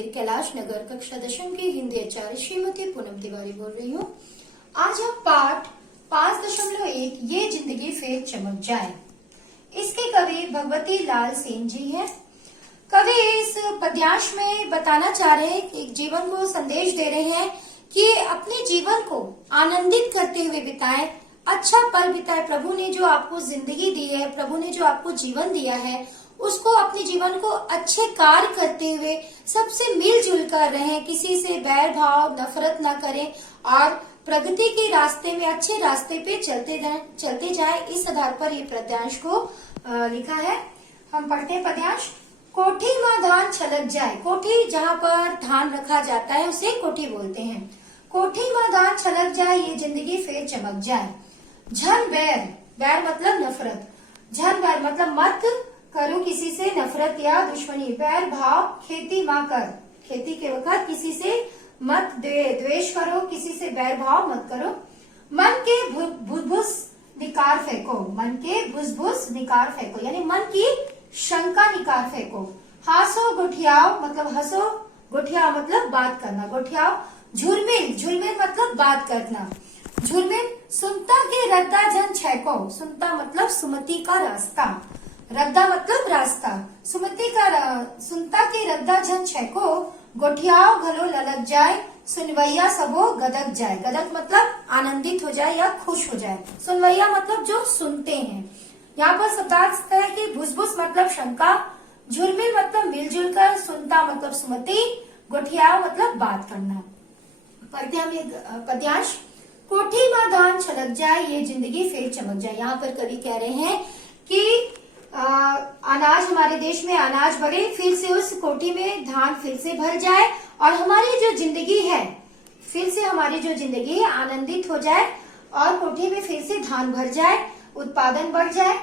राजगीर कैलाश नगर कक्षा दशम की हिंदी आचार्य श्रीमती पूनम तिवारी बोल रही हूँ। आज हम पाठ 5.1 ये जिंदगी फिर चमक जाए, इसके कवि भगवती लाल सेन जी हैं। कवि इस पद्यांश में बताना चाह रहे हैं कि जीवन को संदेश दे रहे हैं कि अपने जीवन को आनंदित करते हुए बिताएं, अच्छा पल बिताएं। प्रभु ने जो आपको जिंदगी दी है, प्रभु ने जो आपको जीवन दिया है, उसको अपने जीवन को अच्छे कार्य करते हुए सबसे मिलजुल कर रहें, किसी से बैर भाव नफरत ना करें और प्रगति के रास्ते में अच्छे रास्ते पे चलते जाए। इस आधार पर ये पद्यांश को लिखा है। हम पढ़ते हैं पद्यांश। कोठी में धान छलक जाए। कोठी जहाँ पर धान रखा जाता है उसे कोठी बोलते हैं। कोठी में धान छलक जाए, ये जिंदगी फिर चमक जाए। झन बैर, बैर मतलब नफरत, झन बैर मतलब मत करो किसी से नफरत या दुश्मनी। बैर भाव खेती माँ कर, खेती के वक्त किसी से मत द्वेष करो, किसी से बैर भाव मत करो। मन के भुस निकार फेंको, मन के भुस निकार फेंको यानी मन की शंका निकार फेंको। हासो गुठियाओ मतलब हंसो, गुठियाओ मतलब बात करना, गुठियाओ। झुरमिल, झुरमिल मतलब बात करना, झुरमिल। सुनता के रद्दा जन छेको, सुनता मतलब सुमति का रास्ता, रद्दा मतलब रास्ता, सुमति का सुनता के रद्दा जन छेको। गोठियाओ घलो ललक जाए, सुनवैया सबो गदक जाए। गदक मतलब आनंदित हो जाए या खुश हो जाए। सुनवैया मतलब जो सुनते हैं। यहाँ पर शब्दार्थ है कि भुसभुस मतलब शंका, झुरमिल मतलब मिलजुल कर, सुनता मतलब सुमति, गोठियाओ मतलब बात करना। पढ़ते हम ये पद्यांश। कोठी में धान छलक जाए, ये जिंदगी फिर चमक जाए। यहाँ पर कवि कह रहे हैं कि अनाज, हमारे देश में अनाज बढ़े, फिर से उस कोठी में धान फिर से भर जाए और हमारी जो जिंदगी है, फिर से हमारी जो जिंदगी है आनंदित हो जाए और कोठी में फिर से धान भर जाए, उत्पादन बढ़ जाए।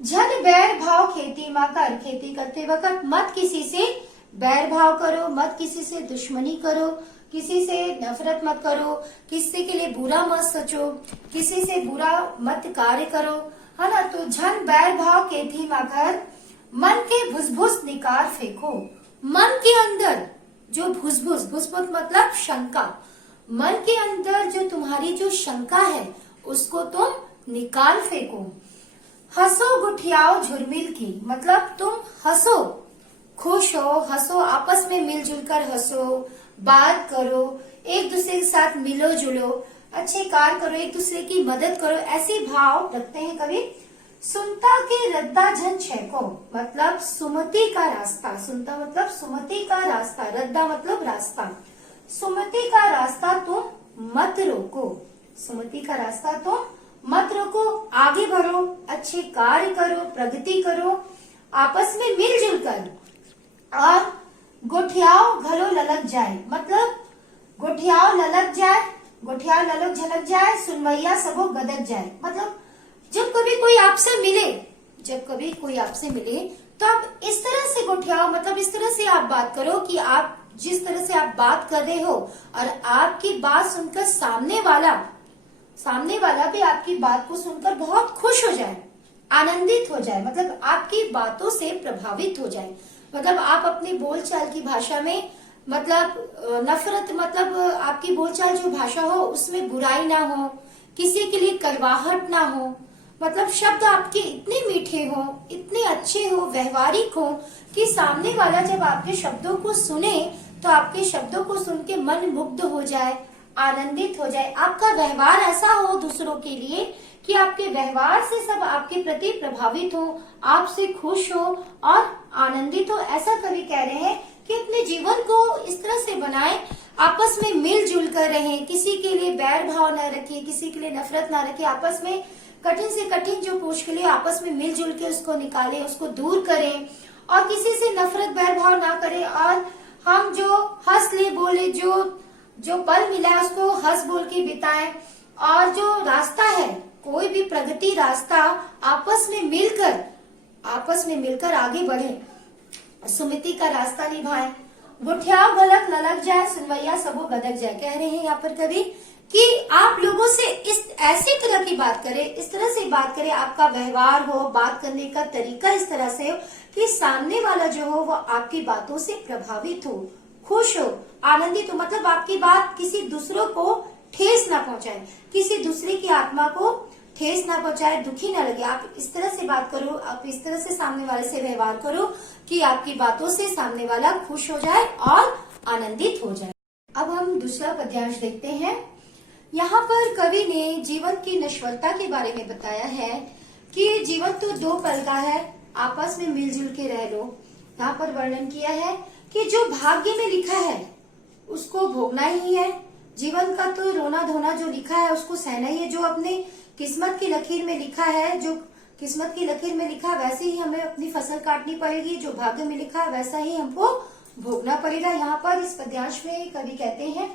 झन बैर भाव खेती माँ कर, खेती करते वक्त मत किसी से बैर भाव करो, मत किसी से दुश्मनी करो, किसी से नफरत मत करो, किसी के लिए बुरा मत सोचो, किसी से बुरा मत कार्य करो, है ना। तो झन बैर भाव खेती माकर, मन के भुसभुस निकार फेंको। मन के अंदर जो भुसभुस, भुसभुस मतलब शंका, मन के अंदर जो तुम्हारी जो शंका है उसको तुम निकाल फेंको। हंसो गुठियाओ झुरमिल की मतलब तुम हंसो, खुश हो, हंसो, आपस में मिलजुल कर हंसो, बात करो, एक दूसरे के साथ मिलो जुलो, अच्छे कार्य करो, एक दूसरे की मदद करो, ऐसे भाव रखते हैं कवि। सुनता के रद्दा झन छेको मतलब सुमति का रास्ता, सुनता मतलब सुमति का रास्ता, रद्दा मतलब रास्ता। सुमति का रास्ता तुम मत रोको, सुमति का रास्ता तुम मत रोको, आगे बढ़ो, अच्छे कार्य करो, प्रगति करो, आपस में मिलजुल कर। और गोठियाओ घलो ललक जाए मतलब गोठियाओ ललक जाए, गोठियाओ ललक झलक जाए, सुनवैया सबो गदक जाए मतलब जब कभी कोई आपसे मिले, जब कभी कोई आपसे मिले तो आप इस तरह से गोठियाओ मतलब इस तरह से आप बात करो कि आप जिस तरह से आप बात कर रहे हो और आपकी बात सुनकर सामने वाला भी आपकी बात को सुनकर बहुत खुश हो जाए, आनंदित हो जाए, मतलब आपकी बातों से प्रभावित हो जाए। मतलब आप अपनी बोलचाल की भाषा में मतलब नफरत मतलब आपकी बोलचाल जो भाषा हो उसमें बुराई ना हो, किसी के लिए करवाहट ना हो, मतलब शब्द आपके इतने मीठे हो, इतने अच्छे हो, व्यवहारिक हो कि सामने वाला जब आपके शब्दों को सुने तो आपके शब्दों को सुन के मन मुग्ध हो जाए, आनंदित हो जाए। आपका व्यवहार ऐसा हो दूसरों के लिए कि आपके व्यवहार से सब आपके प्रति प्रभावित हो, आपसे खुश हो और आनंदित हो। ऐसा कवि कह रहे हैं कि अपने जीवन को इस तरह से बनाएं, आपस में मिलजुल कर रहें, किसी के लिए बैर भाव न रखिए, किसी के लिए नफरत ना रखिए, आपस में कठिन से कठिन जो मुश्किलें आपस में मिलजुल के उसको निकालें, उसको दूर करें और किसी से नफरत बैर भाव ना करें। और हम जो हंस ले बोले, जो पल मिला है उसको हंस बोल के बिताएं और जो रास्ता है कोई भी प्रगति रास्ता आपस में मिलकर आगे बढ़े, सुमिति का रास्ता निभाएं। गुठियाओ गलक ललक जाए, सुनवैया सबो गदक जाए। कह रहे हैं यहाँ पर कवि कि आप लोगों से इस ऐसी तरह की बात करें, इस तरह से बात करें, आपका व्यवहार हो, बात करने का तरीका इस तरह से हो कि सामने वाला जो हो वो आपकी बातों से प्रभावित हो, खुश हो, आनंदित हो, मतलब आपकी बात किसी दूसरों को ठेस ना पहुंचाए, किसी दूसरे की आत्मा को ठेस ना पहुंचाए, दुखी ना लगे। आप इस तरह से बात करो, आप इस तरह से सामने वाले से व्यवहार करो कि आपकी बातों से सामने वाला खुश हो जाए और आनंदित हो जाए। अब हम दूसरा पद्यांश देखते हैं। यहाँ पर कवि ने जीवन की नश्वरता के बारे में बताया है कि जीवन तो 2 पल का है, आपस में मिलजुल के रह लो। यहाँ पर वर्णन किया है कि जो भाग्य में लिखा है उसको भोगना ही है, जीवन का तो रोना धोना जो लिखा है उसको सहना ही है। जो अपने किस्मत की लकीर में लिखा है, जो किस्मत की लकीर में लिखा है वैसे ही हमें अपनी फसल काटनी पड़ेगी, जो भाग्य में लिखा है वैसा ही हमको भोगना पड़ेगा। यहाँ पर इस पद्यांश में कवि कहते हैं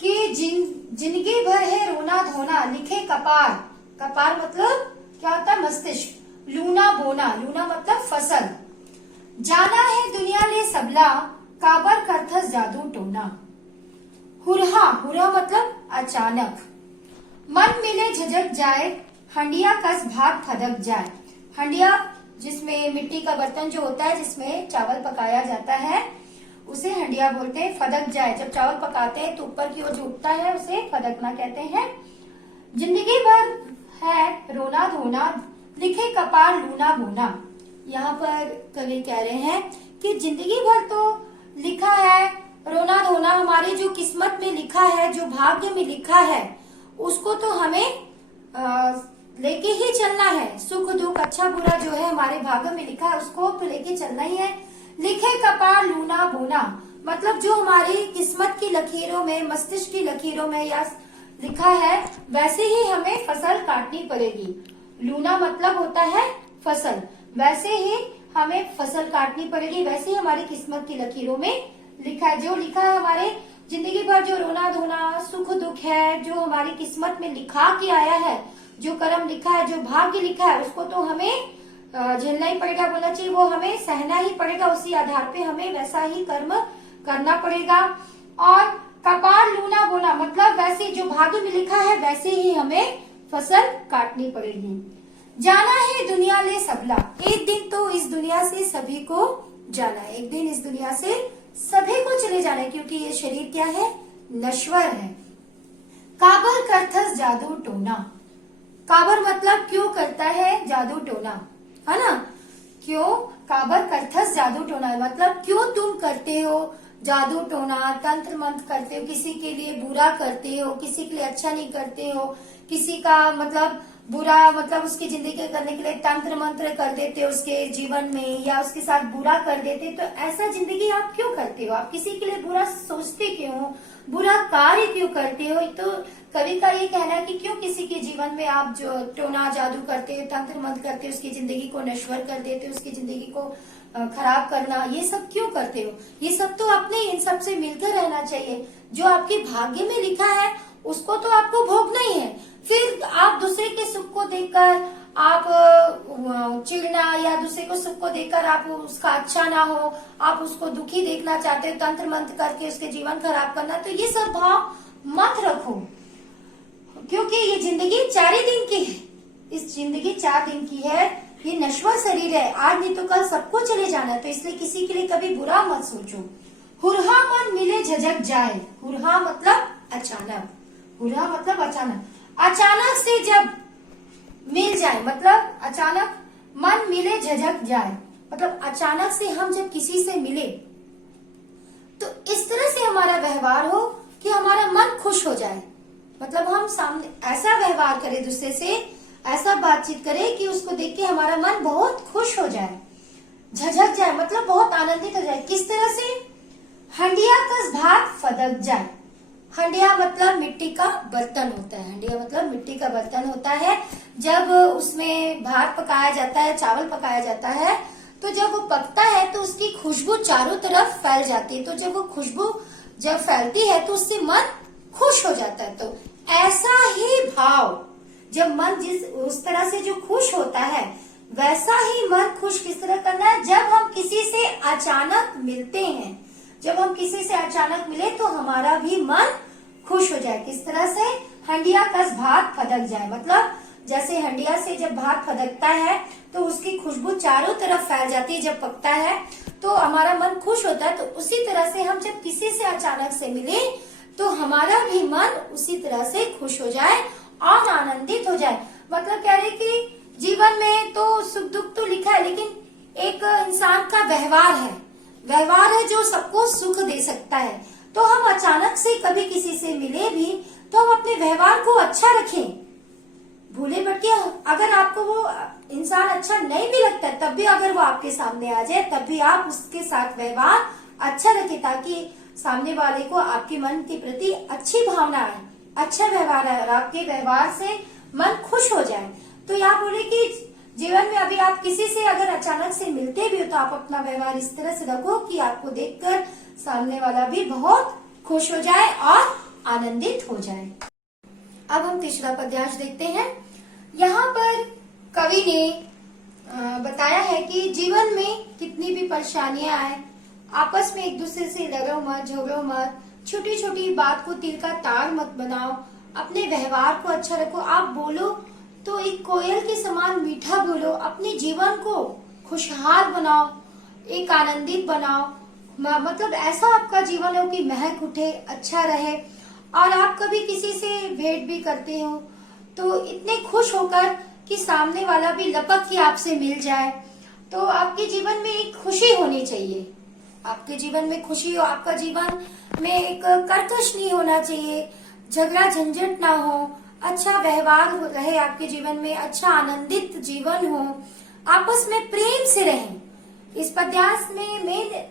कि जिंदगी भर है रोना धोना, लिखे कपार, कपार मतलब क्या होता है, मस्तिष्क, लूना बोना, लूना मतलब फसल, जाना है दुनिया ले सबला, काबर करथस जादू टोना, हुरहा, हुरहा मतलब अचानक, मन मिले झझक जाए, हंडिया कस भाग फदक जाए। हंडिया जिसमें मिट्टी का बर्तन जो होता है जिसमें चावल पकाया जाता है उसे हंडिया बोलते हैं। फदक जाए, जब चावल पकाते हैं तो ऊपर की ओर जो उठता है उसे फदकना कहते हैं। जिंदगी भर है रोना धोना, लिखे कपार लूना बोना। यहाँ पर कवि कह रहे हैं कि जिंदगी भर तो लिखा है रोना धोना, हमारी जो किस्मत में लिखा है, जो भाग्य में लिखा है उसको तो हमें लेके ही चलना है। सुख दुख अच्छा बुरा जो है हमारे भाग्य में लिखा है उसको तो लेके चलना ही है। लिखे कपार लूना बोना मतलब जो हमारी किस्मत की लकीरों में, मस्तिष्क की लकीरों में या लिखा है वैसे ही हमें फसल काटनी पड़ेगी। लूना मतलब होता है फसल, वैसे ही हमें फसल काटनी पड़ेगी, वैसे ही हमारी किस्मत की लकीरों में लिखा है। जो लिखा है हमारे जिंदगी भर, जो रोना धोना सुख दुख है, जो हमारी किस्मत में लिखा के आया है, जो कर्म लिखा है, जो भाग्य लिखा है उसको तो हमें झेलना ही पड़ेगा, बोलना चाहिए, वो हमें सहना ही पड़ेगा। उसी आधार पे हमें वैसा ही कर्म करना पड़ेगा। और कपार लूना बोना मतलब वैसे जो भाग्य में लिखा है वैसे ही हमें फसल काटनी पड़ेगी। जाना है दुनिया ले सबला, एक दिन तो इस दुनिया से सभी को जाना है, एक दिन इस दुनिया से सभी को चले जाना है, क्योंकि ये शरीर क्या है, नश्वर है। काबर करथस जादू टोना, काबर मतलब क्यों करता है जादू टोना, है ना, क्यों काबर करथस जादू टोना मतलब क्यों तुम करते हो जादू टोना, तंत्र मंत्र करते हो, किसी के लिए बुरा करते हो, किसी के लिए अच्छा नहीं करते हो, किसी का मतलब बुरा मतलब उसकी जिंदगी करने के लिए तंत्र मंत्र कर देते हो उसके जीवन में, या उसके साथ बुरा कर देते, तो ऐसा जिंदगी आप क्यों करते हो, आप किसी के लिए बुरा सोचते क्यों हो, बुरा कार्य क्यों करते हो। तो कवि का ये कहना है कि क्यों किसी के जीवन में आप जो टोना जादू करते हो, तंत्र मंत्र करते हो, उसकी जिंदगी को नश्वर कर देते हो, उसकी जिंदगी को खराब करना, ये सब क्यों करते हो। ये सब तो अपने इन सब से मिलकर रहना चाहिए। जो आपके भाग्य में लिखा है उसको तो आपको भोगना ही है। फिर आप दूसरे के सुख को देखकर आप चिढ़ना, या दूसरे को सुख को देखकर आप उसका अच्छा ना हो, आप उसको दुखी देखना चाहते हो, तंत्र मंत्र करके उसके जीवन खराब करना, तो ये सब भाव मत रखो, क्योंकि ये जिंदगी 4 ही दिन की है। इस जिंदगी 4 दिन की है, ये नश्वर शरीर है, आज नहीं तो कल सबको चले जाना है, तो इसलिए किसी के लिए कभी बुरा मत सोचो। हुरहा मन मिले झझक जाए, हुरहा मतलब अचानक, हुरहा मतलब अचानक, अचानक से जब मिल जाए मतलब अचानक, मन मिले झझक जाए मतलब अचानक से हम जब किसी से मिले तो इस तरह से हमारा व्यवहार हो कि हमारा मन खुश हो जाए, मतलब हम सामने ऐसा व्यवहार करें दूसरे से, ऐसा बातचीत करें कि उसको देख के हमारा मन बहुत खुश हो जाए। झझक जाए मतलब बहुत आनंदित हो जाए। किस तरह से, हंडिया कस भाग फदक जाए। हंडिया मतलब मिट्टी का बर्तन होता है, हंडिया मतलब मिट्टी का बर्तन होता है। जब उसमें भात पकाया जाता है, चावल पकाया जाता है, तो जब वो पकता है तो उसकी खुशबू चारों तरफ फैल जाती है। तो जब वो खुशबू जब फैलती है तो उससे मन खुश हो जाता है। तो ऐसा ही भाव, जब मन जिस उस तरह से जो खुश होता है वैसा ही मन खुश किस तरह करना है, जब हम किसी से अचानक मिलते हैं, जब हम किसी से अचानक मिले तो हमारा भी मन खुश हो जाए। किस तरह से, हंडिया कस भाग फदक जाए मतलब जैसे हंडिया से जब भात फदकता है तो उसकी खुशबू चारों तरफ फैल जाती है जब पकता है, तो हमारा मन खुश होता है। तो उसी तरह से हम जब किसी से अचानक से मिले तो हमारा भी मन उसी तरह से खुश हो जाए और आनंदित हो जाए। मतलब कह रहे कि जीवन में तो सुख दुख तो लिखा है, लेकिन एक इंसान का व्यवहार है जो सबको सुख दे सकता है। तो हम अचानक से कभी किसी से मिले भी तो हम अपने व्यवहार को अच्छा रखें, भूले भटके। अगर आपको वो इंसान अच्छा नहीं भी लगता है तब भी अगर वो आपके सामने आ जाए तब भी आप उसके साथ व्यवहार अच्छा रखें, ताकि सामने वाले को आपके मन के प्रति अच्छी भावना आए, अच्छा व्यवहार है और आपके व्यवहार से मन खुश हो जाए। तो यहाँ बोले कि जीवन में अभी आप किसी से अगर अचानक से मिलते भी हो तो आप अपना व्यवहार इस तरह से रखो कि आपको देखकर सामने वाला भी बहुत खुश हो जाए और आनंदित हो जाए। अब हम तीसरा पद्यांश देखते हैं। यहाँ पर कवि ने बताया है कि जीवन में कितनी भी परेशानियां आए, आपस में एक दूसरे से लड़ो मत, झगड़ो मत, छोटी छोटी बात को तिल का तार मत बनाओ, अपने व्यवहार को अच्छा रखो। आप बोलो तो एक कोयल के समान मीठा बोलो, अपने जीवन को खुशहाल बनाओ, एक आनंदित बनाओ। मतलब ऐसा आपका जीवन हो कि महक उठे, अच्छा रहे। और आप कभी किसी से भेंट भी करते हो तो इतने खुश होकर कि सामने वाला भी लपक के आपसे मिल जाए। तो आपके जीवन में एक खुशी होनी चाहिए, आपके जीवन में खुशी हो, आपका जीवन में एक कर्कश नहीं होना चाहिए, झगड़ा झंझट ना हो, अच्छा व्यवहार रहे आपके जीवन में, अच्छा आनंदित जीवन हो, आपस में प्रेम से रहें। इस पद्यांश में मेन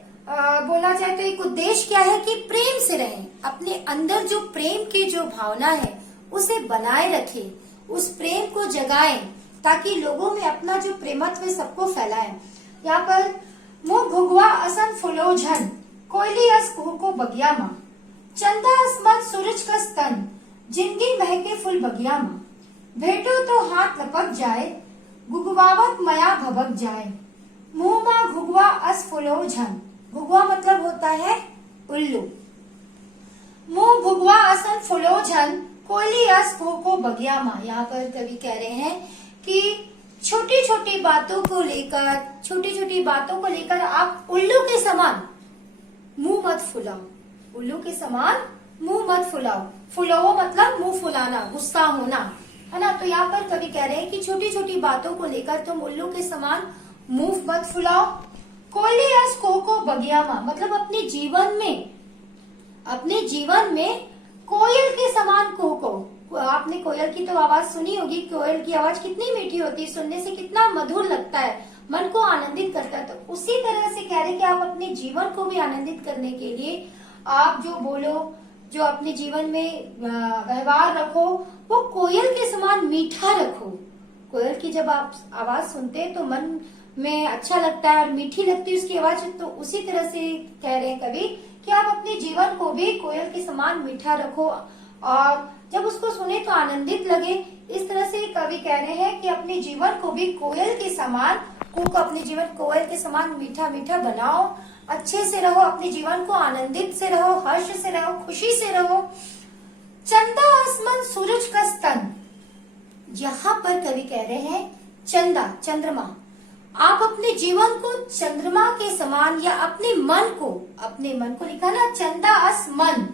बोला जाए तो एक उद्देश्य क्या है कि प्रेम से रहें, अपने अंदर जो प्रेम की जो भावना है उसे बनाए रखें, उस प्रेम को जगाएं ताकि लोगों में अपना जो प्रेमत्व है सबको फैलाएं। यहाँ पर मुँह घुघवा असन फुलो झन, कोयली अस को बगिया माँ, चंदा अस्मत सूरज का स्तन, जिंदगी महके फुल बगिया माँ, भेटो तो हाथ लपक जाए, गुगवावत मया भबक जाए, मुँह मा घुघवा अस फुलो झन। घुघवा मतलब होता है उल्लू। मुँह घुघवा असन फुलो झन, कोयली अस को बगिया माँ। यहाँ पर कवि कह रहे हैं कि छोटी छोटी बातों को लेकर आप उल्लू के समान मुंह मत फुलाओ, उल्लू के समान मुंह मत फुलाओ। फुलाओ मतलब मुंह फुलाना, गुस्सा होना, है ना। तो यहाँ पर कवि कह रहे हैं कि छोटी छोटी बातों को लेकर तुम उल्लू के समान मुंह मत फुलाओ। कोयली अस को बगिया माँ मतलब अपने जीवन में कोयल के समान को। आपने कोयल की तो आवाज सुनी होगी, कोयल की आवाज कितनी मीठी होती है, सुनने से कितना मधुर लगता है, मन को आनंदित करता है। तो उसी तरह से कह रहे कि आप अपने जीवन को भी आनंदित करने के लिए आप जो बोलो, जो अपने जीवन में व्यवहार रखो, वो कोयल के समान मीठा रखो। कोयल की जब आप आवाज सुनते हैं तो मन में अच्छा लगता है और मीठी लगती है उसकी आवाज। तो उसी तरह से कह रहे हैं कवि कि आप अपने जीवन को भी कोयल के समान मीठा रखो और जब उसको सुने तो आनंदित लगे। इस तरह से कवि कह रहे हैं कि अपने जीवन को भी कोयल के समान अपने जीवन कोयल के समान मीठा मीठा बनाओ, अच्छे से रहो, अपने जीवन को आनंदित से रहो, हर्ष से रहो, खुशी से रहो। चंदा आसमान सूरज का स्तन, यहाँ पर कवि कह रहे हैं चंद्रमा। आप अपने जीवन को चंद्रमा के समान या अपने मन को लिखा ना, चंदा अस मन,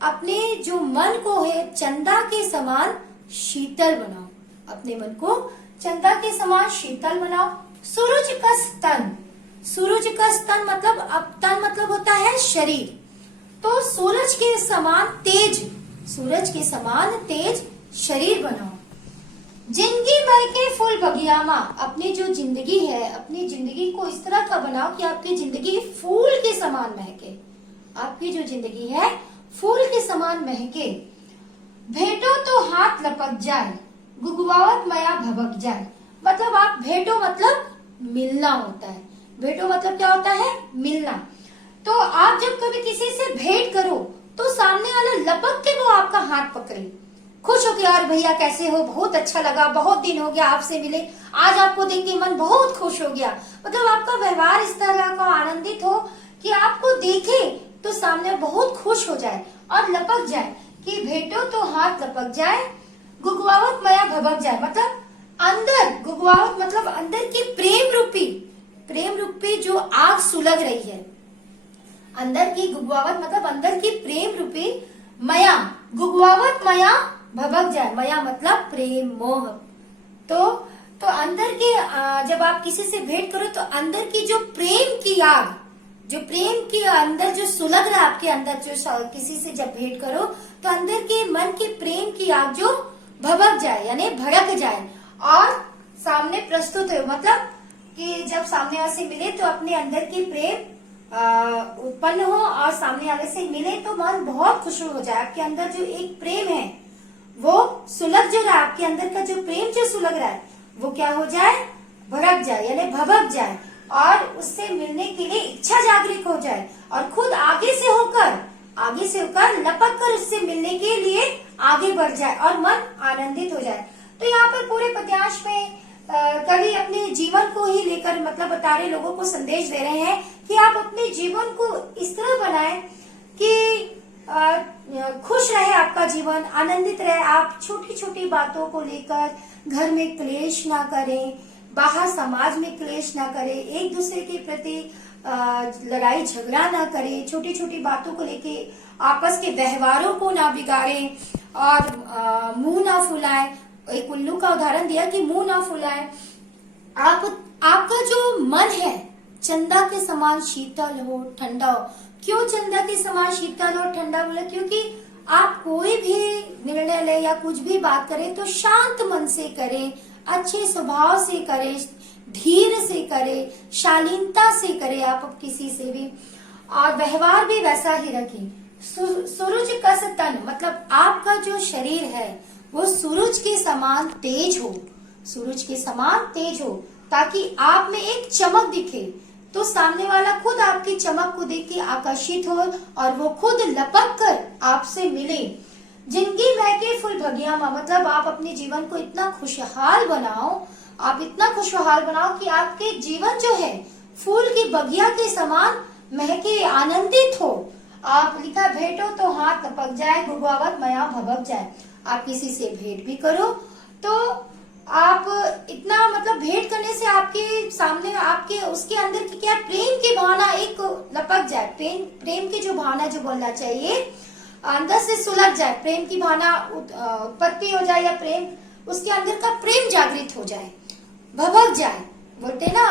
अपने जो मन को है चंदा के समान शीतल बनाओ, अपने मन को चंदा के समान शीतल बनाओ। सूरज का स्तन मतलब, अब तन मतलब होता है शरीर, तो सूरज के समान तेज शरीर बनाओ। जिंदगी महके फूल बगियामा, अपनी जो जिंदगी है, अपनी जिंदगी को इस तरह का बनाओ कि आपकी जिंदगी फूल के समान महके, आपकी जो जिंदगी है फूल के समान महके। भेटो तो हाथ लपक जाए, गुगवावत मया भबक जाए, मतलब आप भेटो मतलब मिलना होता है। भेटो मतलब क्या होता है? मिलना। तो आप जब कभी किसी से भेंट करो तो सामने वाला लपक के वो आपका हाथ पकड़े, खुश हो के, यार भैया कैसे हो, बहुत अच्छा लगा, बहुत दिन हो गया आपसे मिले, आज आपको देख के मन बहुत खुश हो गया। मतलब आपका व्यवहार इस तरह का आनंदित हो कि आपको देखे तो सामने बहुत खुश हो जाए और लपक जाए कि भेटो तो हाथ लपक जाए, गुगवावत मया भभक जाए, मतलब अंदर, गुगवावत मतलब अंदर की प्रेम रूपी जो आग सुलग रही है। अंदर की गुगवावत मतलब अंदर की प्रेम रूपी मया, गुगवावत मया भभक जाए, मया मतलब प्रेम मोह। तो अंदर के जब आप किसी से भेंट करो तो अंदर की जो प्रेम की आग, जो प्रेम के अंदर जो सुलग रहा है आपके अंदर, जो किसी से जब भेंट करो तो अंदर के मन की प्रेम की आग जो भभक जाए यानी भड़क जाए और सामने प्रस्तुत हो, मतलब कि जब सामने वाले से मिले तो अपने अंदर की प्रेम उत्पन्न हो और सामने वाले से मिले तो मन बहुत खुश हो जाए। आपके अंदर जो एक प्रेम है वो सुलग जो रहा है, आपके अंदर का जो प्रेम जो सुलग रहा है वो क्या हो जाए, भड़क जाए यानी भभक जाए और उससे मिलने के लिए इच्छा जागृत हो जाए और खुद आगे से होकर लपक कर उससे मिलने के लिए आगे बढ़ जाए और मन आनंदित हो जाए। तो यहाँ पर पूरे पद्यांश में कवि अपने जीवन को ही लेकर मतलब बता रहे, लोगों को संदेश दे रहे हैं कि आप अपने जीवन को इस तरह बनाएं कि खुश रहे आपका जीवन, आनंदित रहे। आप छोटी छोटी बातों को लेकर घर में क्लेश ना करें, बाहर समाज में क्लेश ना करें, एक दूसरे के प्रति लड़ाई झगड़ा ना करें, छोटी छोटी बातों को लेके आपस के व्यवहारों को ना बिगाड़ें और मुंह ना फुलाएं। एक उल्लू का उदाहरण दिया कि मुंह ना फुलाएं। आपका जो मन है चंदा के समान शीतल हो, ठंडा हो। क्यों चंदा के समान शीतल और ठंडा बोला? क्योंकि आप कोई भी निर्णय ले या कुछ भी बात करें तो शांत मन से करें, अच्छे स्वभाव से करें, धीर से करें, शालीनता से करें आप किसी से भी, और व्यवहार भी वैसा ही रखें। सूरज का तन मतलब आपका जो शरीर है वो सूरज के समान तेज हो, सूरज के समान तेज हो, ताकि आप में एक चमक दिखे तो सामने वाला खुद आपकी चमक को देख के आकर्षित हो और वो खुद लपक कर आपसे मिले। जिंदगी महके फूल भगिया माँ मतलब आप अपने जीवन को इतना खुशहाल बनाओ, आप इतना खुशहाल बनाओ कि आपके जीवन जो है फूल की बगिया के समान महके, आनंदित हो। आप लिखा भेंटो तो हाथ लपक जाए, गुगवावत मया भभक जाए। आप किसी से भेंट भी करो तो आप इतना मतलब भेंट करने से आपके सामने आपके उसके अंदर की क्या प्रेम की भावना एक लपक जाए, प्रेम की जो भावना जो बोलना चाहिए अंदर से सुलग जाए, प्रेम की भावना उत्पत्ति हो जाए या प्रेम उसके अंदर का प्रेम जागृत हो जाए, भभक जाए। बोलते ना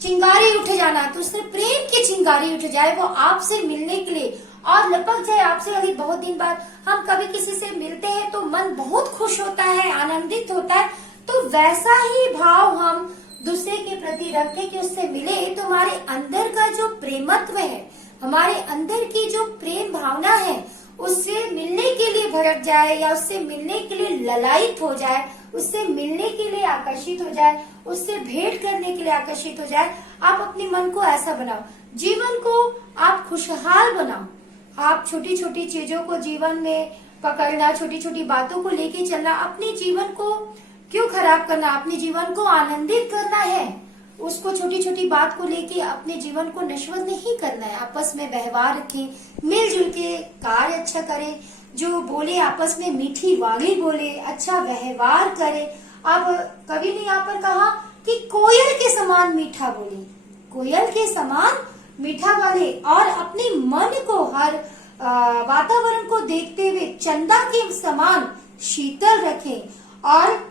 चिंगारी उठ जाना, तो उससे प्रेम की चिंगारी उठ जाए, वो आपसे मिलने के लिए और लपक जाए आपसे। अभी बहुत दिन बाद हम कभी किसी से मिलते हैं तो मन बहुत खुश होता है, आनंदित होता है। तो वैसा ही भाव हम दूसरे के प्रति रखें कि उससे मिले तो हमारे अंदर का जो प्रेमत्व है, हमारे अंदर की जो प्रेम भावना है उससे मिलने के लिए भड़क जाए या उससे मिलने के लिए ललायित हो जाए, उससे मिलने के लिए आकर्षित हो जाए, उससे भेंट करने के लिए आकर्षित हो जाए। आप अपने मन को ऐसा बनाओ, जीवन को आप खुशहाल बनाओ। आप छोटी छोटी चीजों को जीवन में पकड़ना, छोटी छोटी बातों को लेके चलना, अपने जीवन को क्यों खराब करना, अपने जीवन को आनंदित करना है। उसको छोटी छोटी बात को लेके अपने जीवन को नश्वर नहीं करना है। आपस में व्यवहार रखें, मिलजुल के कार्य अच्छा करें, जो बोले आपस में मीठी वाणी बोले, अच्छा व्यवहार करे। अब कवि ने यहाँ पर कहा कि कोयल के समान मीठा बोले, कोयल के समान मीठा बोले और अपने मन को हर वातावरण को देखते हुए चंदा के समान शीतल रखें और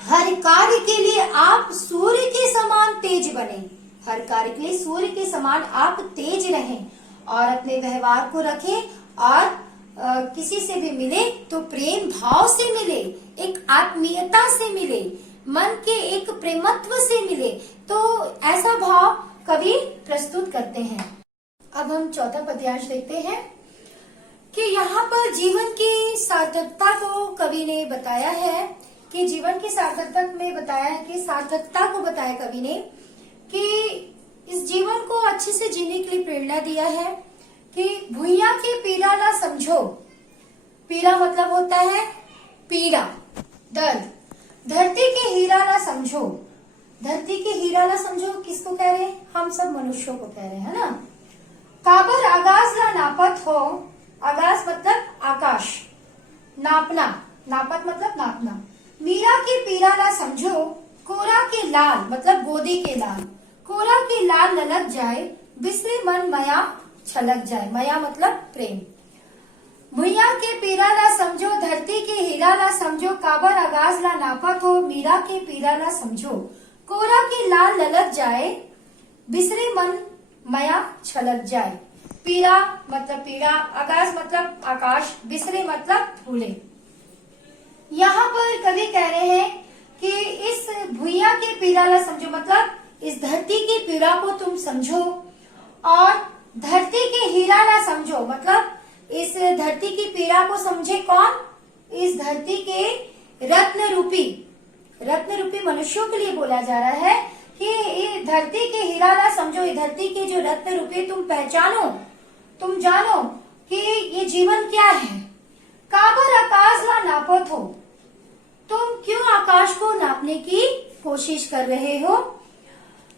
हर कार्य के लिए आप सूर्य के समान तेज बने, हर कार्य के लिए सूर्य के समान आप तेज रहें और अपने व्यवहार को रखें और किसी से भी मिले तो प्रेम भाव से मिले, एक आत्मीयता से मिले, मन के एक प्रेमत्व से मिले। तो ऐसा भाव कवि प्रस्तुत करते हैं। अब हम चौथा पद्यांश देखते हैं कि यहाँ पर जीवन की सार्थकता को कवि ने बताया है कि जीवन की सार्थकता में बताया है कि सार्थकता को बताया कवि ने कि इस जीवन को अच्छे से जीने के लिए प्रेरणा दिया है कि भुइयां के पीड़ा ना समझो, पीड़ा मतलब होता है पीड़ा, दर्द। धरती के हीरा ना समझो, धरती के हीरा ना समझो किसको कह रहे हैं? हम सब मनुष्यों को कह रहे हैं ना। काबर आगाज ला नापत हो, आगाज मतलब आकाश, नापना, नापत मतलब नापना। मीरा के पीरा ना समझो, कोरा के लाल मतलब गोदी के लाल, कोरा के लाल ललक जाए, बिसरे मन मया छलक जाए। मया मतलब प्रेम। भुइया के पीरा ला समझो, धरती के हीरा ला समझो, काबर आगाज ला नापत हो, मीरा के पीरा ला समझो, कोरा के लाल ललक जाए, बिसरे मन मया छलक जाए। पीरा मतलब पीड़ा, आगाज मतलब आकाश, बिसरे मतलब भूले। यहाँ पर कवि कह रहे हैं कि इस भुइया के पीड़ा ला समझो मतलब इस धरती की पीड़ा को तुम समझो, और धरती के हीरा ला समझो मतलब इस धरती की पीड़ा को समझे कौन? इस धरती के रत्न रूपी मनुष्यों के लिए बोला जा रहा है कि ये धरती के हीरा ला समझो, ये धरती के जो रत्न रूपी तुम पहचानो, तुम जानो कि ये जीवन क्या है। काबर आकाश ला नापत हो, तुम क्यों आकाश को नापने की कोशिश कर रहे हो।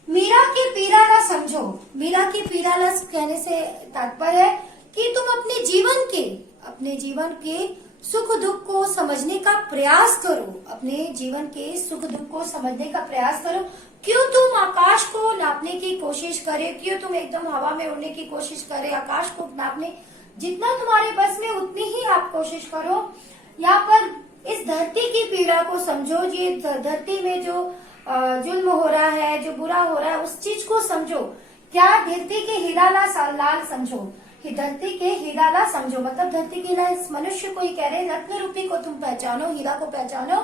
मीरा की पीड़ा ला समझो, मीरा की पीड़ा ला कहने से तात्पर्य है कि तुम अपने जीवन के सुख दुख को समझने का प्रयास करो, अपने जीवन के सुख दुख को समझने का प्रयास करो। क्यों तुम आकाश को नापने की कोशिश करे, क्यों तुम एकदम हवा में उड़ने की कोशिश करे, आकाश को नापने जितना तुम्हारे बस में उतनी ही आप कोशिश करो। यहाँ पर इस धरती की पीड़ा को समझो, ये धरती में जो जुल्म हो रहा है, जो बुरा हो रहा है, उस चीज को समझो। क्या धरती के हीरा लाल समझो, धरती के हीरा ला समझो मतलब धरती के इस मनुष्य को ही कह रहे हैं, रत्न रूपी को तुम पहचानो, हीरा को पहचानो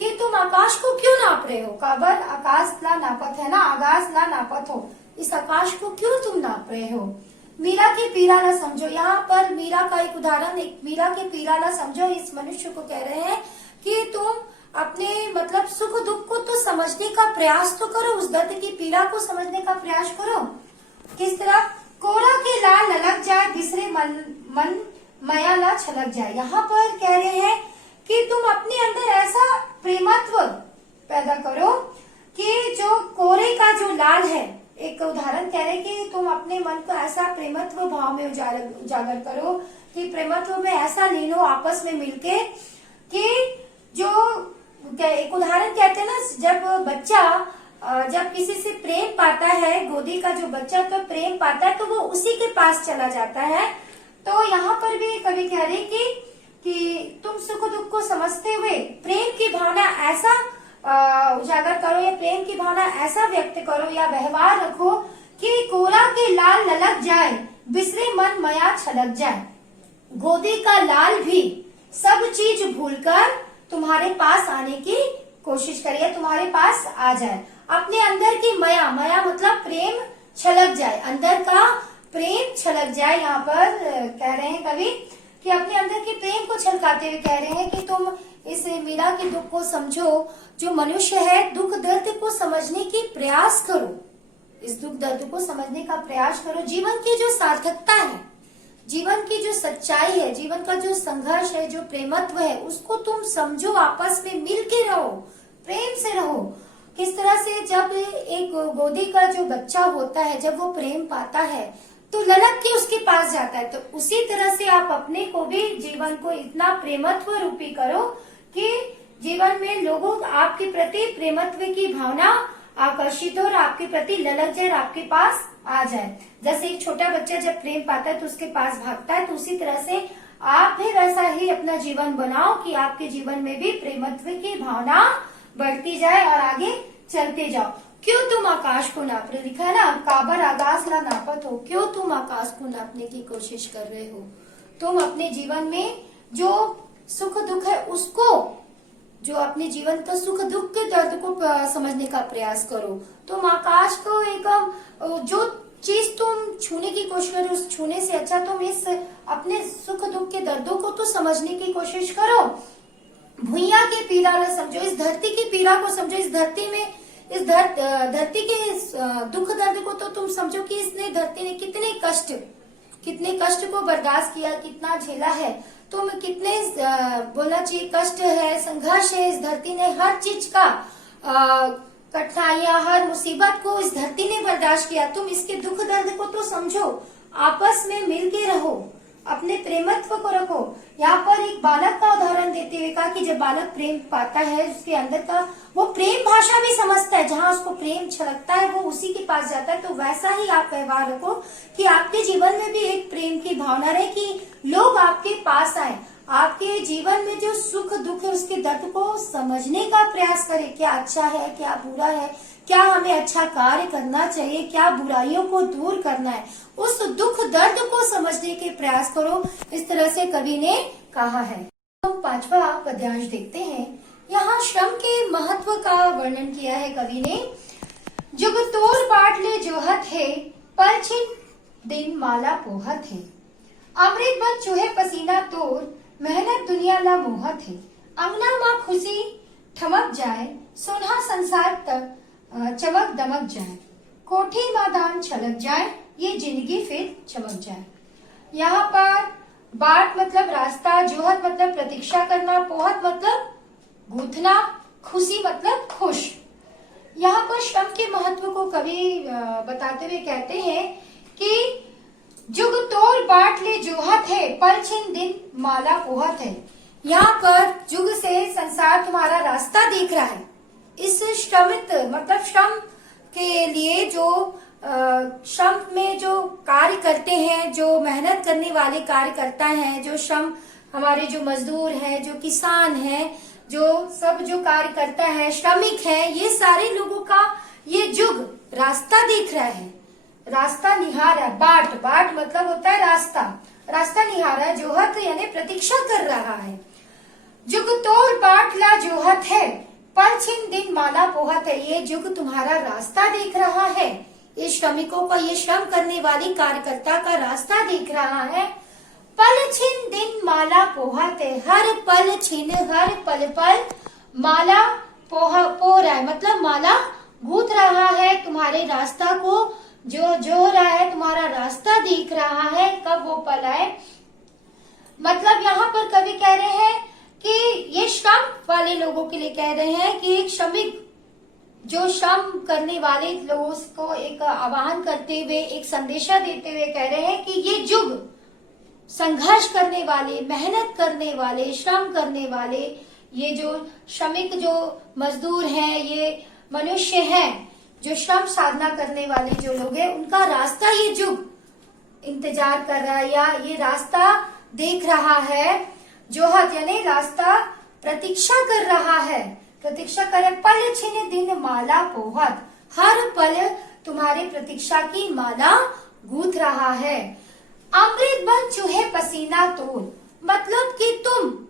कि तुम आकाश को क्यों नाप रहे हो। काबर आकाश ला नापत है ना, आगाज ला नापत हो, इस आकाश को क्यों तुम नाप रहे हो। मीरा की पीड़ा ला समझो, यहाँ पर मीरा का एक उदाहरण, एक मीरा की पीड़ा ला समझो, इस मनुष्य को कह रहे हैं कि तुम अपने मतलब सुख दुख को तो समझने का प्रयास तो करो, उस दर्द की पीड़ा को समझने का प्रयास करो। किस तरह? कोरा के लाल ललक जाए, बिसरे मन मया ला छलक जाए। यहाँ पर कह रहे हैं कि तुम अपने अंदर ऐसा प्रेमत्व पैदा करो कि जो कोरे का जो लाल है, एक उदाहरण कह रहे हैं कि तुम अपने मन को ऐसा प्रेमत्व भाव में उजागर करो कि प्रेमत्व में ऐसा लीन हो आपस में मिलके कि जो एक उदाहरण कहते हैं ना, जब बच्चा जब किसी से प्रेम पाता है, गोदी का जो बच्चा तो प्रेम पाता है तो वो उसी के पास चला जाता है। तो यहाँ पर भी कवि कह रहे कि तुम सुख दुख को समझते हुए प्रेम की भावना ऐसा उजागर करो, या प्रेम की भावना ऐसा व्यक्त करो या व्यवहार रखो कि कोरा के लाल ललक जाए, बिसरे मन मया छलक जाए। गोदी का लाल भी सब चीज भूलकर तुम्हारे पास आने की कोशिश करे, तुम्हारे पास आ जाए। अपने अंदर की मया मतलब प्रेम छलक जाए, अंदर का प्रेम छलक जाए। यहाँ पर कह रहे हैं कवि कि अपने अंदर के प्रेम को छलकाते हुए कह रहे हैं कि तुम इस मीरा के दुख को समझो, जो मनुष्य है दुख दर्द को समझने की प्रयास करो, इस दुख दर्द को समझने का प्रयास करो। जीवन की जो सार्थकता है, जीवन की जो सच्चाई है, जीवन का जो संघर्ष है, जो प्रेमत्व है, उसको तुम समझो, आपस में मिल के रहो, प्रेम से रहो। किस तरह से जब एक गोदी का जो बच्चा होता है, जब वो प्रेम पाता है तो ललक के उसके पास जाता है, तो उसी तरह से आप अपने को भी जीवन को इतना प्रेमत्व रूपी करो कि जीवन में लोगों आपके प्रति प्रेमत्व की भावना आकर्षित हो और आपके प्रति ललक जाए, आपके पास आ जाए। जैसे एक छोटा बच्चा जब प्रेम पाता है तो उसके पास भागता है, तो उसी तरह से आप भी वैसा ही अपना जीवन बनाओ कि आपके जीवन में भी प्रेमत्व की भावना बढ़ती जाए और आगे चलते जाओ। क्यों तुम आकाश को नाप रहे, लिखा है ना, काबर आकाश ला नापत हो, क्यों तुम आकाश को नापने की कोशिश कर रहे हो। तुम अपने जीवन में जो सुख दुख है उसको, जो अपने जीवन का सुख दुख के दर्द को समझने का प्रयास करो। तुम आकाश को एक जो चीज तुम छूने की कोशिश करो, उस छूने से अच्छा तुम इस अपने सुख दुख के दर्दों को तो समझने की कोशिश करो। भुइया की पीड़ा न समझो, इस धरती की पीड़ा को समझो, इस धरती में इस धरती के दुख दर्द को तो तुम समझो कि इसने धरती ने कितने कष्ट को बर्दाश्त किया, कितना झेला है। तुम कितने बोलना चाहिए कष्ट है, संघर्ष है, इस धरती ने हर चीज का कठिनाइयां, हर मुसीबत को इस धरती ने बर्दाश्त किया। तुम इसके दुख दर्द को तो समझो, आपस में मिल के रहो, अपने प्रेमत्व को रखो। यहाँ पर एक बालक का उदाहरण देते हुए कहा कि जब बालक प्रेम पाता है, उसके अंदर का वो प्रेम भाषा भी समझता है, जहाँ उसको प्रेम छलकता है वो उसी के पास जाता है। तो वैसा ही आप व्यवहार रखो कि आपके जीवन में भी एक प्रेम की भावना रहे, कि लोग आपके पास आए, आपके जीवन में जो सुख दुख है उसके दर्द को समझने का प्रयास करें, क्या अच्छा है क्या बुरा है, क्या हमें अच्छा कार्य करना चाहिए, क्या बुराइयों को दूर करना है, उस दुख दर्द को समझने के प्रयास करो। इस तरह से कवि ने कहा है। हम 5वां पद्यांश देखते हैं। यहाँ श्रम के महत्व का वर्णन किया है कवि ने। जुग तोड़ बाट ले जोहत है, पल छिन दिन माला पोहत है। अमृत बन चूहे पसीना तोड़, मेहनत दुनिया ला मोहत है। अंगना माँ खुशी ठमक जाए, सोना संसार तक चमक दमक जाए। कोठी माँ दान छलक जाए, ये जिंदगी फिर चमक जाए। यहाँ पर बाट मतलब रास्ता, जोहत मतलब प्रतीक्षा करना, पोहत मतलब गूंथना, खुशी मतलब खुश। यहाँ पर श्रम के महत्व को कवि बताते हुए कहते हैं कि जुग तोड़ बाट ले जोहत है, पल छिन दिन माला पोहत है। यहाँ पर जुग से संसार तुम्हारा रास्ता देख रहा है। इस श्रमित मतलब श्रम के लिए जो श्रम में जो कार्य करते हैं, जो मेहनत करने वाले कार्यकर्ता हैं, जो श्रम हमारे जो मजदूर हैं, जो किसान हैं, जो सब जो कार्य करता है, श्रमिक है, ये सारे लोगों का ये जुग रास्ता देख रहा है, रास्ता निहार है। बाट बाट मतलब होता है रास्ता, रास्ता निहार है। जोहत यानी प्रतीक्षा कर रहा है। जुग तोड़ बाट ला जोहत है, पल छिन दिन माला पोहत है। ये जुग तुम्हारा रास्ता देख रहा है, ये श्रमिकों का, ये श्रम करने वाली कार्यकर्ता का रास्ता देख रहा है। पल छिन दिन माला पोहत है, हर पल छिन हर पल पल माला पोह रहा है, मतलब माला गूंथ रहा है तुम्हारे रास्ता को, जो रहा है, तुम्हारा रास्ता देख रहा है। कब वो पल आए, मतलब यहाँ पर कवि कह रहे हैं कि ये श्रम वाले लोगों के लिए कह रहे हैं कि एक श्रमिक जो श्रम करने वाले लोगों को एक आह्वान करते हुए, एक संदेशा देते हुए कह रहे हैं कि ये जुग संघर्ष करने वाले, मेहनत करने वाले, श्रम करने वाले, ये जो श्रमिक जो मजदूर हैं, ये मनुष्य हैं, जो श्रम साधना करने वाले जो लोग हैं, उनका रास्ता ये जुग इंतजार कर रहा है, या ये रास्ता देख रहा है। जोहत यानी रास्ता प्रतीक्षा कर रहा है, प्रतीक्षा करे। पल छिन दिन माला पोहत, हर पल तुम्हारी प्रतीक्षा की माला गूंथ रहा है। अमृत बन चूहे पसीना तोड़, मतलब कि तुम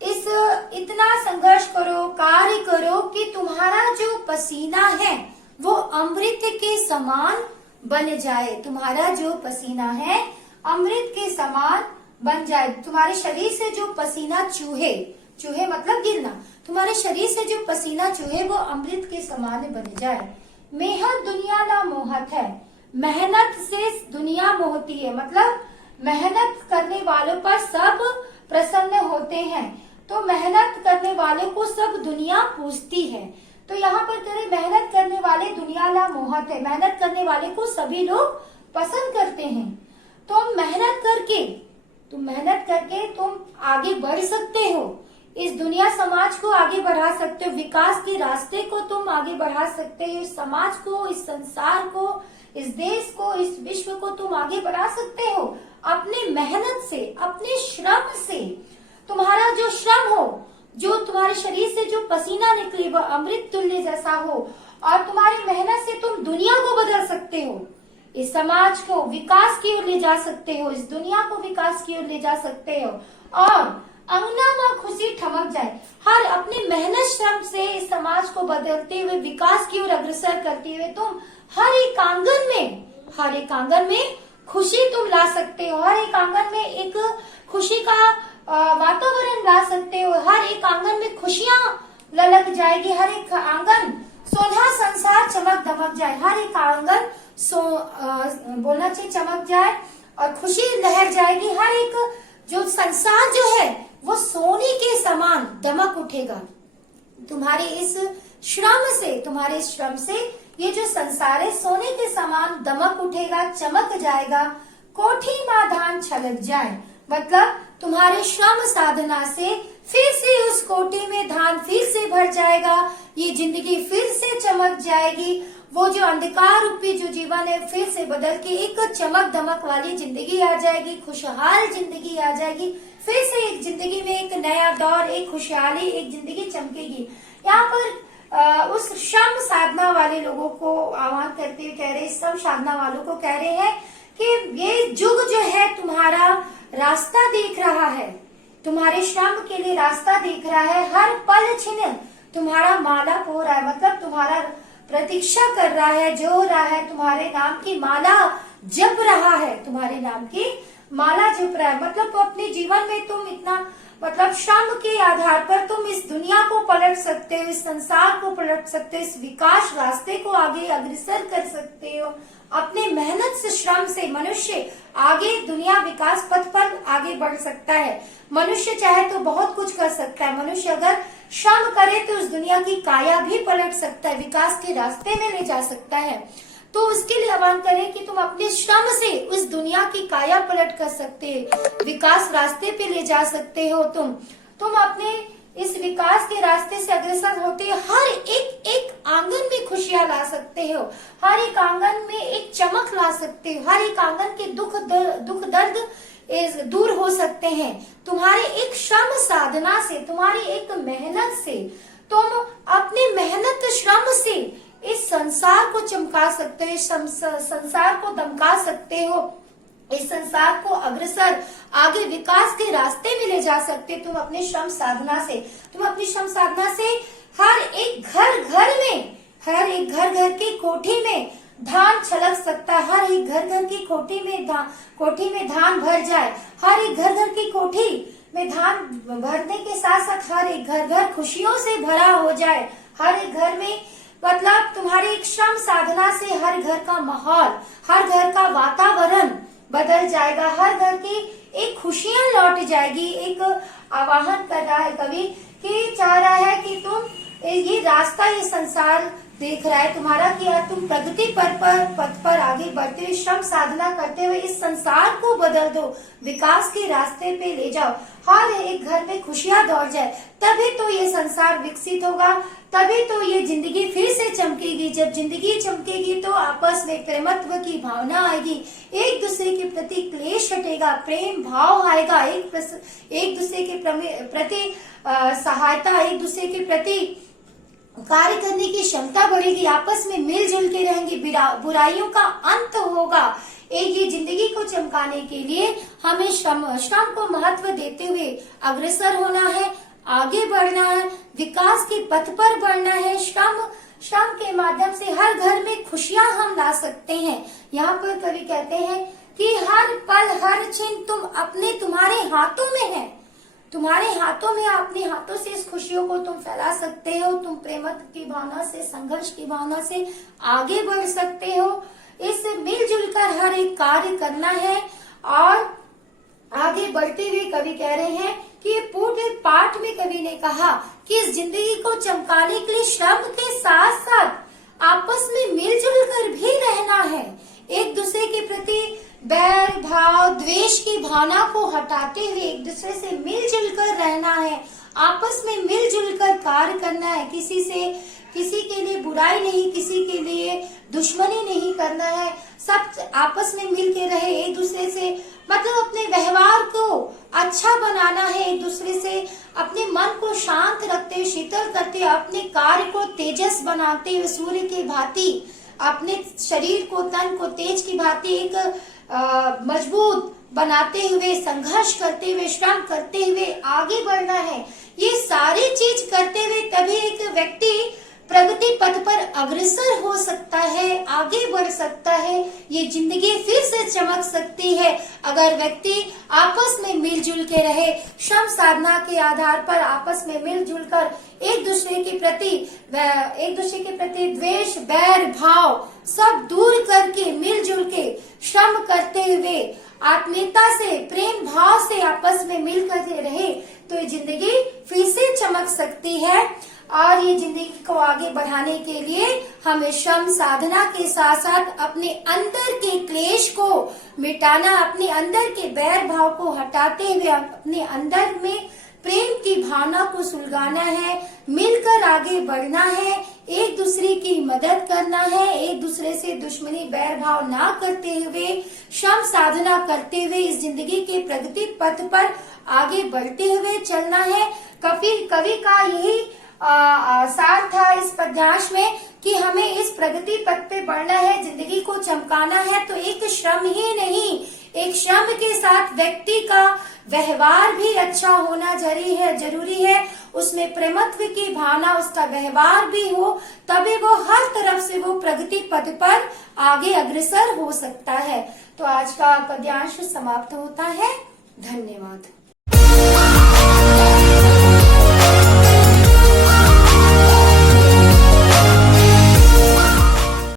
इस इतना संघर्ष करो, कार्य करो कि तुम्हारा जो पसीना है वो अमृत के समान बन जाए। तुम्हारा जो पसीना है अमृत के समान बन जाए। तुम्हारे शरीर से जो पसीना चूहे, चूहे मतलब गिरना, तुम्हारे शरीर से जो पसीना चूहे वो अमृत के समान बन जाए। मेहनत दुनिया ला मोहत है, मेहनत से दुनिया मोहती है, मतलब मेहनत करने वालों पर सब प्रसन्न होते हैं। तो मेहनत करने वाले को सब दुनिया पूजती है। तो यहाँ पर करें मेहनत करने वाले दुनिया ला मोहत है, मेहनत करने वाले को सभी लोग पसंद करते हैं। तुम मेहनत करके तुम आगे बढ़ सकते हो, इस दुनिया समाज को आगे बढ़ा सकते हो, विकास के रास्ते को तुम आगे बढ़ा सकते हो, इस समाज को, इस संसार को, इस देश को, इस विश्व को तुम आगे बढ़ा सकते हो अपने मेहनत से, अपने श्रम से। तुम्हारा जो श्रम हो, जो तुम्हारे शरीर से जो पसीना निकले वह अमृत तुल्य जैसा हो, और तुम्हारी मेहनत से तुम दुनिया को बदल सकते हो, इस समाज को विकास की ओर ले जा सकते हो, इस दुनिया को विकास की ओर ले जा सकते हो। और अंगना में खुशी ठमक जाए, हर अपने मेहनत श्रम से इस समाज को बदलते हुए, विकास की ओर अग्रसर करते हुए तुम हर एक आंगन में खुशी तुम ला सकते हो, हर एक आंगन में एक खुशी का वातावरण ला सकते हो, हर एक आंगन में खुशियां ललक जाएगी, हर एक आंगन सोना संसार चमक दमक जाए, हर एक आंगन बोलना चाहिए चमक जाए और खुशी लहर जाएगी। हर एक जो संसार जो है वो सोने के समान दमक उठेगा। तुम्हारे इस श्रम से ये जो संसार है सोने के समान दमक उठेगा, चमक जाएगा। कोठी माँ धान छलक जाए, मतलब तुम्हारे श्रम साधना से फिर से उस कोठी में धान फिर से भर जाएगा, ये जिंदगी फिर से चमक जाएगी। वो जो अंधकार रूपी जो जीवन है फिर से बदल के एक चमक दमक वाली जिंदगी आ जाएगी, खुशहाल जिंदगी आ जाएगी। फिर से एक जिंदगी में एक नया दौर, एक खुशहाली, एक जिंदगी चमकेगी। यहाँ पर उस श्रम साधना वाले लोगों को आह्वान करते हुए कह रहे, श्रम साधना वालों को कह रहे हैं कि ये युग जो है तुम्हारा रास्ता देख रहा है, तुम्हारे श्रम के लिए रास्ता देख रहा है। हर पल छिन तुम्हारा माला पो रहा है, मतलब तुम्हारा प्रतीक्षा कर रहा है, जो रहा है, तुम्हारे नाम की माला जप रहा है, तुम्हारे नाम की माला जप रहा है। मतलब अपने जीवन में तुम इतना, मतलब श्रम के आधार पर तुम इस दुनिया को पलट सकते हो, इस संसार को पलट सकते हो, इस विकास रास्ते को आगे अग्रसर कर सकते हो। अपने मेहनत से, श्रम से मनुष्य आगे दुनिया विकास पथ पर आगे बढ़ सकता है। मनुष्य चाहे तो बहुत कुछ कर सकता है। मनुष्य अगर श्रम करे तो उस दुनिया की काया भी पलट सकता है, विकास के रास्ते में ले जा सकता है। तो उसके लिए आह्वान करें कि तुम अपने श्रम से उस दुनिया की काया पलट कर सकते हो, विकास रास्ते पे ले जा सकते हो। तुम अपने इस विकास के रास्ते से अग्रसर होते हर एक आंगन में खुशियां ला सकते हो, हर एक आंगन में एक चमक ला सकते हो, हर एक आंगन के दुख दर्द दूर हो सकते हैं। तुम्हारे एक श्रम साधना से, तुम्हारी एक मेहनत से, तुम अपनी मेहनत श्रम से इस संसार को चमका सकते हो, इस संसार को दमका सकते हो, इस संसार को अग्रसर आगे विकास के रास्ते में ले जा सकते। तुम अपने श्रम साधना से, तुम अपनी श्रम साधना से हर एक घर में, हर एक घर की कोठी में धान छलक सकता है। हर एक घर की कोठी में धान भर जाए, हर एक घर की कोठी में धान भरने के साथ साथ हर एक घर खुशियों से भरा हो जाए। हर एक घर में, मतलब तुम्हारी एक श्रम साधना से हर घर का माहौल, हर घर का वातावरण बदल जाएगा, हर घर की एक खुशियां लौट जाएगी। एक आवाहन कर रहा है कवि कि चाह रहा है कि तुम ये रास्ता, ये संसार देख रहा है तुम्हारा कि यार तुम प्रगति पथ पर आगे बढ़ते हुए, श्रम साधना करते हुए इस संसार को बदल दो, विकास के रास्ते पे ले जाओ, हर एक घर में खुशियां दौड़ जाए। तभी तो ये संसार विकसित होगा, तभी तो ये जिंदगी फिर से चमकेगी। जब जिंदगी चमकेगी तो आपस में प्रेमत्व की भावना आएगी, एक दूसरे के प्रति क्लेश हटेगा, प्रेम भाव आएगा, एक दूसरे के प्रति सहायता, एक दूसरे के प्रति कार्य करने की क्षमता बढ़ेगी, आपस में मिलजुल के रहेंगे, बुराइयों का अंत होगा। एक ये जिंदगी को चमकाने के लिए हमें श्रम को महत्व देते हुए अग्रसर होना है, आगे बढ़ना है, विकास के पथ पर बढ़ना है। श्रम के माध्यम से हर घर में खुशियां हम ला सकते हैं। यहाँ पर कवि कहते हैं कि हर पल हर क्षण तुम्हारे हाथों में है, तुम्हारे हाथों में, अपने हाथों से इस खुशियों को तुम फैला सकते हो। तुम प्रेमत्व की भावना से, संघर्ष की भावना से आगे बढ़ सकते हो। इस मिलजुल कर हर एक कार्य करना है। और आगे बढ़ते हुए कवि कह रहे हैं कि पूरे पाठ में कवि ने कहा कि इस जिंदगी को चमकाने के लिए श्रम के साथ साथ आपस में मिलजुल कर भी रहना है। एक दूसरे के प्रति बैर भाव, द्वेष की भावना को हटाते हुए एक दूसरे से मिलजुल कर रहना है, आपस में मिलजुल कर कार्य करना है। किसी के लिए बुराई नहीं, किसी के लिए दुश्मनी नहीं करना है, सब आपस में मिल के रहे, एक दूसरे से, मतलब अपने व्यवहार को अच्छा बनाना है, एक दूसरे से अपने मन को शांत रखते हुए, शीतल करते हुए, अपने कार्य को तेजस बनाते हुए, सूर्य की भांति अपने शरीर को, तन को तेज की भांति एक मजबूत बनाते हुए, संघर्ष करते हुए, श्रम करते हुए आगे बढ़ना है। ये सारी चीज करते हुए तभी एक व्यक्ति प्रगति पथ पर अग्रसर हो सकता है, आगे बढ़ सकता है, ये जिंदगी फिर से चमक सकती है अगर व्यक्ति आपस में मिलजुल के रहे, श्रम साधना के आधार पर आपस में मिलजुल कर एक दूसरे के प्रति द्वेष, बैर भाव सब दूर करके मिलजुल के श्रम करते हुए आत्मीयता से, प्रेम भाव से आपस में मिलकर रहे तो ये जिंदगी फिर से चमक सकती है। और ये जिंदगी को आगे बढ़ाने के लिए हमें श्रम साधना के साथ साथ अपने अंदर के क्लेश को मिटाना, अपने अंदर के बैर भाव को हटाते हुए अपने अंदर में प्रेम की भावना को सुलगाना है, मिलकर आगे बढ़ना है, एक दूसरे की मदद करना है, एक दूसरे से दुश्मनी बैर भाव ना करते हुए श्रम साधना करते हुए इस जिंदगी के प्रगति पथ पर आगे बढ़ते हुए चलना है। कवि का यही सार था इस पद्यांश में कि हमें इस प्रगति पथ पे बढ़ना है, जिंदगी को चमकाना है। तो एक श्रम ही नहीं, एक श्रम के साथ व्यक्ति का व्यवहार भी अच्छा होना जरूरी है। उसमें प्रेमत्व की भावना, उसका व्यवहार भी हो, तभी वो हर तरफ से वो प्रगति पथ पर आगे अग्रसर हो सकता है। तो आज का पद्यांश समाप्त होता है। धन्यवाद।